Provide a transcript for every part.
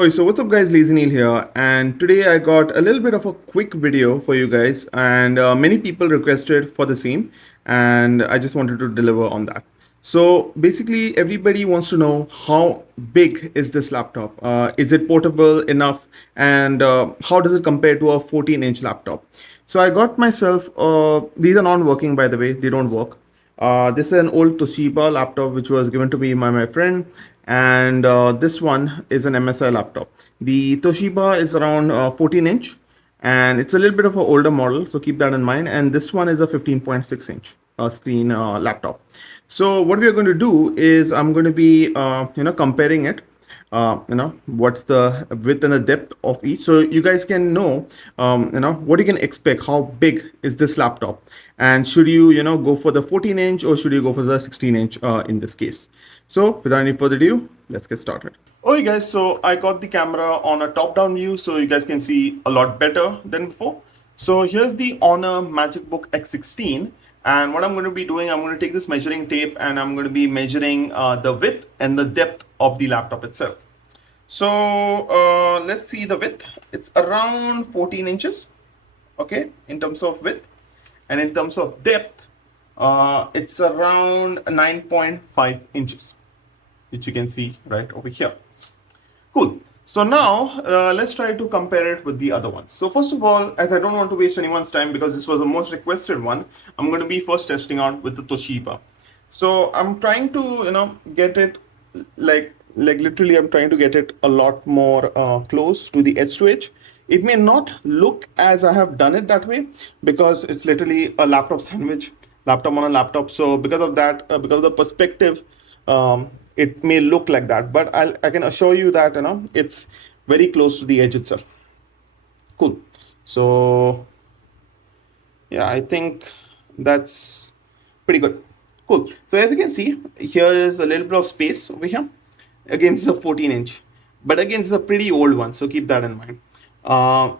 Okay, so what's up guys, LazyNeil here, and today I got a little bit of a quick video for you guys, and many people requested for the same, and I just wanted to deliver on that. So basically everybody wants to know how big is this laptop? Is it portable enough, and how does it compare to a 14-inch laptop? So I got myself, these are non-working by the way, they don't work. This is an old Toshiba laptop which was given to me by my friend, and this one is an MSI laptop. The Toshiba is around 14-inch, and it's a little bit of an older model, so keep that in mind. And this one is a 15.6-inch screen laptop. So what we are going to do is I'm going to be comparing it, what's the width and the depth of each, so you guys can know what you can expect, how big is this laptop, and should you go for the 14-inch or should you go for the 16-inch in this case. So without any further ado, let's get started. Okay guys, so I got the camera on a top-down view so you guys can see a lot better than before. So here's the Honor Magicbook X16, and what I'm going to be doing, I'm going to take this measuring tape and I'm going to be measuring the width and the depth of the laptop itself. So let's see the width. It's around 14 inches, okay, in terms of width, and in terms of depth, it's around 9.5 inches, which you can see right over here. Cool. So now let's try to compare it with the other ones. So first of all, as I don't want to waste anyone's time because this was the most requested one, I'm going to be first testing out with the Toshiba. So I'm trying to get it like literally I'm trying to get it a lot more close to the edge to edge. It may not look as I have done it that way because it's literally a laptop sandwich, laptop on a laptop. So because of that, because of the perspective, it may look like that, but I can assure you that it's very close to the edge itself. Cool. So yeah, I think that's pretty good. Cool. So as you can see, here is a little bit of space over here. Again, it's a 14-inch, but again, it's a pretty old one, so keep that in mind.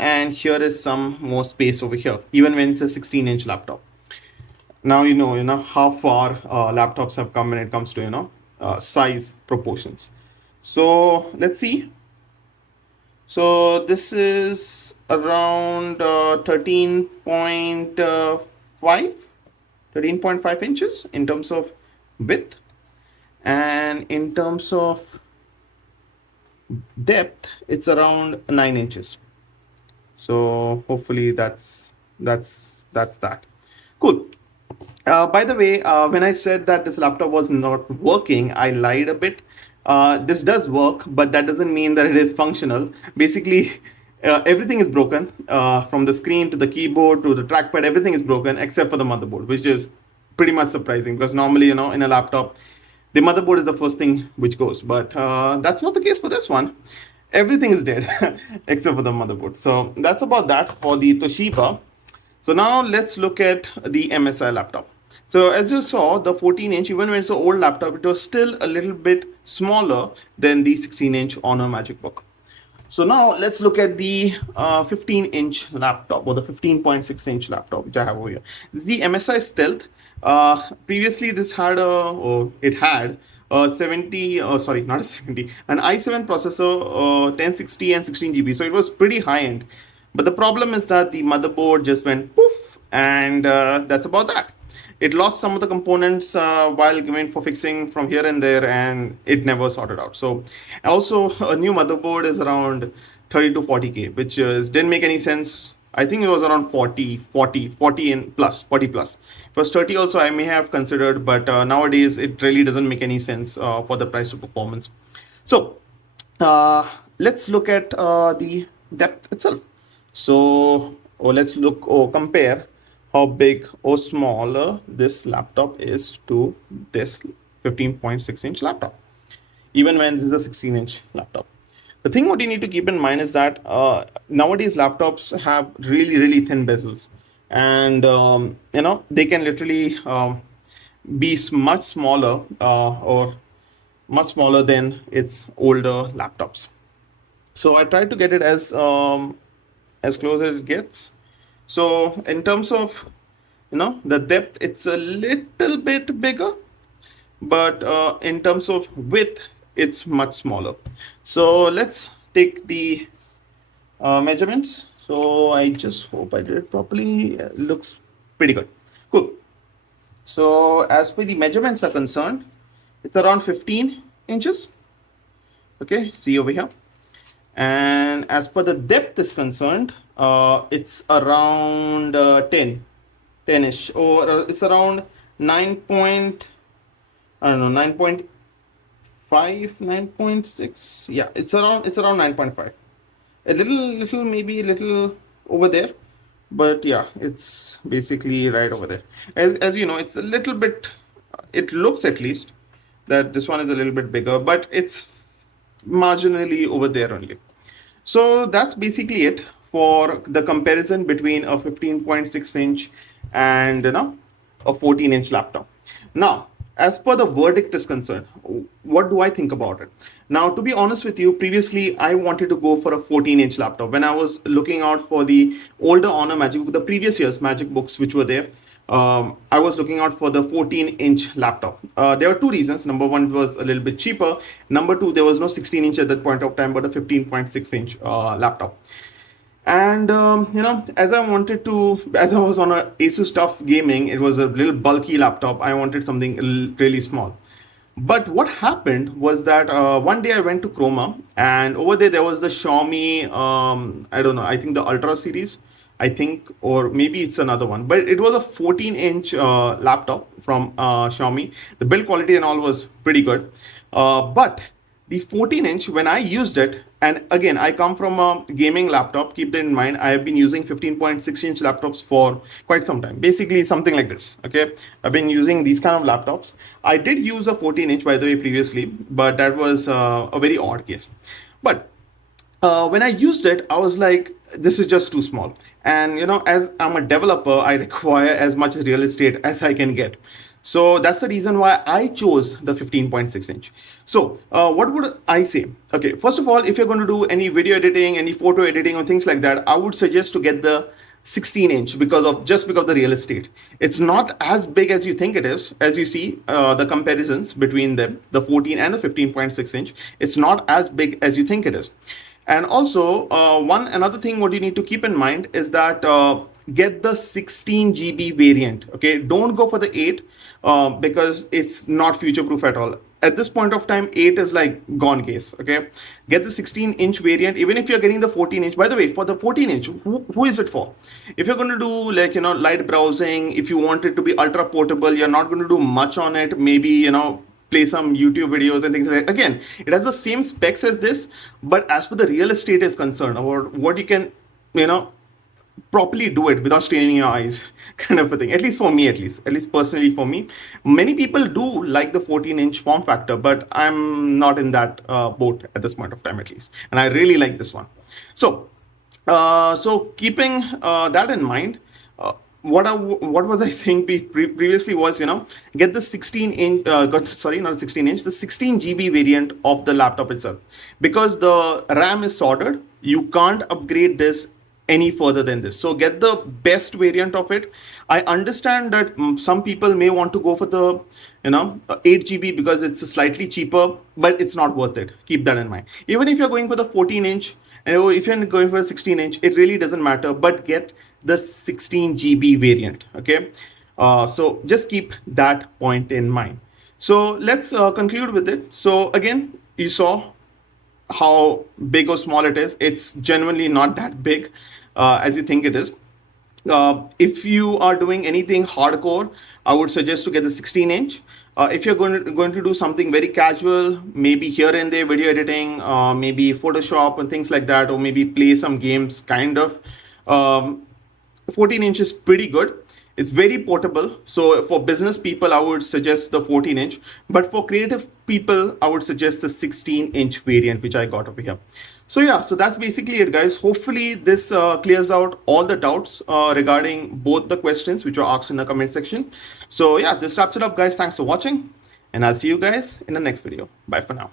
And here is some more space over here, even when it's a 16-inch laptop. Now you know how far laptops have come when it comes to size proportions. So let's see. So this is around 13.5 inches in terms of width, and in terms of depth it's around 9 inches. So hopefully that's that. Cool. By the way, when I said that this laptop was not working, I lied a bit. This does work, but that doesn't mean that it is functional. Basically, everything is broken, from the screen to the keyboard to the trackpad. Everything is broken except for the motherboard, which is pretty much surprising because normally, in a laptop, the motherboard is the first thing which goes. But that's not the case for this one. Everything is dead except for the motherboard. So that's about that for the Toshiba. So now let's look at the MSI laptop. So as you saw, the 14-inch, even when it's an old laptop, it was still a little bit smaller than the 16-inch Honor Magicbook. So now let's look at the 15-inch laptop, or the 15.6-inch laptop, which I have over here. This is the MSI Stealth. Previously, it had a 70, sorry, not a 70, an i7 processor, 1060 and 16 GB. So it was pretty high end. But the problem is that the motherboard just went poof, and that's about that. It lost some of the components while going for fixing from here and there, and it never sorted out. So also a new motherboard is around 30 to 40k, which didn't make any sense. I think it was around 40 and plus, 40 plus. If it was 30 also, I may have considered, but nowadays it really doesn't make any sense for the price to performance. So let's look at the depth itself. So let's look or compare how big or smaller this laptop is to this 15.6-inch laptop, even when this is a 16-inch laptop. The thing what you need to keep in mind is that nowadays laptops have really thin bezels, and they can literally be much smaller or much smaller than its older laptops. So I tried to get it as close as it gets. So in terms of the depth, it's a little bit bigger, but in terms of width, it's much smaller. So let's take the measurements. So I just hope I did it properly. It looks pretty good. Cool. So as per the measurements are concerned, it's around 15 inches. Okay, see over here. And as per the depth is concerned, it's around 10-ish, or it's around 9 point, I don't know, 9.5, 9.6. Yeah, it's around 9.5. A little, maybe a little over there, but yeah, it's basically right over there. As you know, it's a little bit, it looks at least that this one is a little bit bigger, but it's marginally over there only. So that's basically it for the comparison between a 15.6 inch and a 14-inch laptop. Now, as per the verdict is concerned, what do I think about it? Now, to be honest with you, previously I wanted to go for a 14-inch laptop. When I was looking out for the older Honor Magicbook, the previous year's Magicbooks which were there, I was looking out for the 14-inch laptop. There were two reasons. Number one, it was a little bit cheaper. Number two, there was no 16-inch at that point of time, but a 15.6-inch laptop. And as I was on a Asus TUF Gaming, it was a little bulky laptop. I wanted something really small. But what happened was that one day I went to Chroma, and over there was the Xiaomi, I don't know, I think the Ultra series, I think, or maybe it's another one. But it was a 14-inch laptop from Xiaomi. The build quality and all was pretty good. But the 14-inch, when I used it, and again, I come from a gaming laptop, keep that in mind, I have been using 15.6-inch laptops for quite some time. Basically, something like this, okay? I've been using these kind of laptops. I did use a 14-inch, by the way, previously, but that was a very odd case. But when I used it, I was like, this is just too small. And, as I'm a developer, I require as much real estate as I can get. So that's the reason why I chose the 15.6 inch. So what would I say? Okay, first of all, if you're going to do any video editing, any photo editing or things like that, I would suggest to get the 16-inch because of the real estate. It's not as big as you think it is. As you see the comparisons between them, the 14 and the 15.6 inch, it's not as big as you think it is. And also, another thing what you need to keep in mind is that get the 16 GB variant. Okay, don't go for the 8 because it's not future proof at all. At this point of time, 8 is like gone case. Okay, get the 16-inch variant. Even if you're getting the 14-inch, by the way, for the 14-inch, who is it for? If you're going to do like light browsing, if you want it to be ultra portable, you're not going to do much on it. Maybe play some YouTube videos and things like that. Again, it has the same specs as this, but as for the real estate is concerned, or what you can, properly do it without straining your eyes, kind of a thing. At least for me, at least personally for me. Many people do like the 14-inch form factor, but I'm not in that boat at this point of time, at least. And I really like this one. So, keeping that in mind, what was I saying previously was, get the 16-inch, not 16-inch, the 16 GB variant of the laptop itself. Because the RAM is soldered, you can't upgrade this any further than this. So get the best variant of it. I understand that some people may want to go for the 8 GB because it's slightly cheaper, but it's not worth it. Keep that in mind. Even if you're going for the 14-inch, and if you're going for a 16-inch, it really doesn't matter, but get the 16 GB variant. Okay, so just keep that point in mind. So let's conclude with it. So again, you saw how big or small it is. It's genuinely not that big as you think it is. If you are doing anything hardcore, I would suggest to get the 16-inch. If you're going to do something very casual, maybe here and there video editing, maybe Photoshop and things like that, or maybe play some games, kind of, 14-inch is pretty good. It's very portable. So for business people, I would suggest the 14-inch. But for creative people, I would suggest the 16-inch variant, which I got over here. So yeah, so that's basically it, guys. Hopefully this clears out all the doubts regarding both the questions which were asked in the comment section. So yeah, this wraps it up, guys. Thanks for watching, and I'll see you guys in the next video. Bye for now.